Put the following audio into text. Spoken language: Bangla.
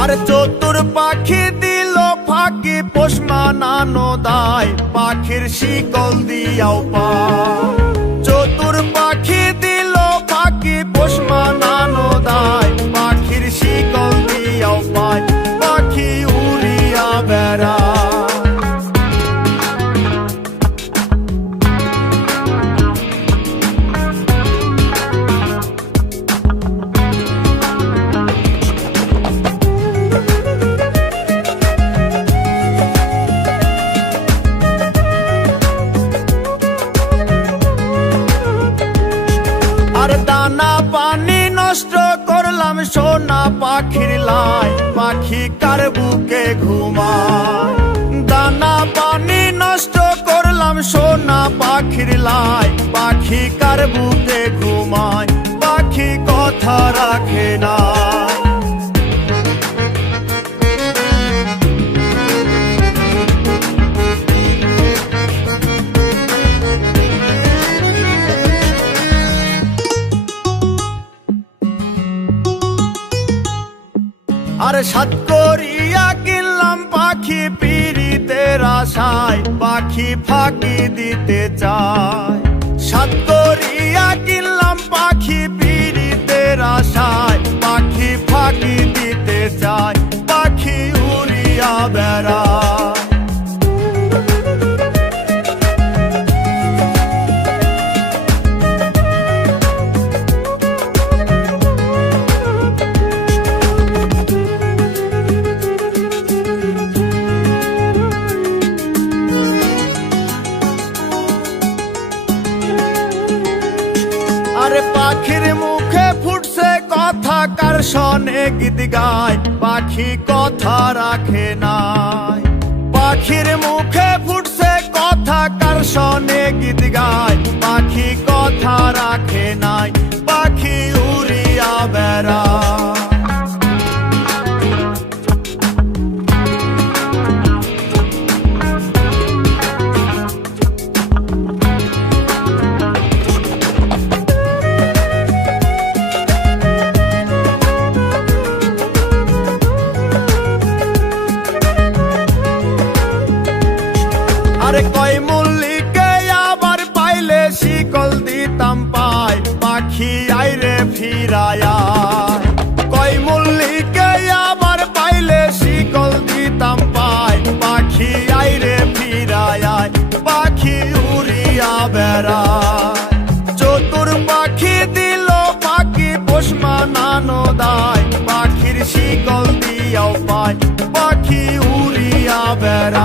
আর চতুর পাখি দিল ফাঁকি পোষ মানানো দায়, পাখির শিকল দিয়াও পায়। চতুর পাখি দিল ফাঁকি পোষ মানানো দায়, পাখির শিকল দিয়াও পায়, পাখি উড়িয়া বেড়ায়। আর দানা পানি নষ্ট করলাম সোনা পাখির লাই, পাখি কার বুকে ঘুমায়। দানা পানি নষ্ট করলাম সোনা পাখির লাই, পাখি কার বুকে ঘুমায়, পাখি কথা রাখে না। আর সাত করিয়া কিনলাম পাখি পিরিতের আশায়, পাখি ফাঁকি দিতে চায়। সাত করিয়া কিনলাম পাখি পিরিতের আশায়, পাখি ফাঁকি দিতে চায়, পাখি উড়িয়া বেড়ায়। আরে পাখির মুখে ফুটছে কথা, কার শোনে গীত গায়, পাখি কথা রাখে নাই। পাখির মুখে ফুটছে কথা, কার শোনে গীত গায়, পাখি কথা রাখে নাই, পাখি উড়িয়া বেড়ায়। আরে কয় মল্লিকে আবার পাইলে শিকল দিতাম পায়, পাখি আইরে ফিরায়া। কয় মল্লিকে আবার পাইলে শিকল দিতাম পায়, পাখি আইরে ফিরায়া, পাখি উড়িয়া বেড়ায়। চতুর পাখি দিল পাখি পোষ মানানো দায়, পাখির শিকল দিয়াও পায়, পাখি উড়িয়া বেড়ায়।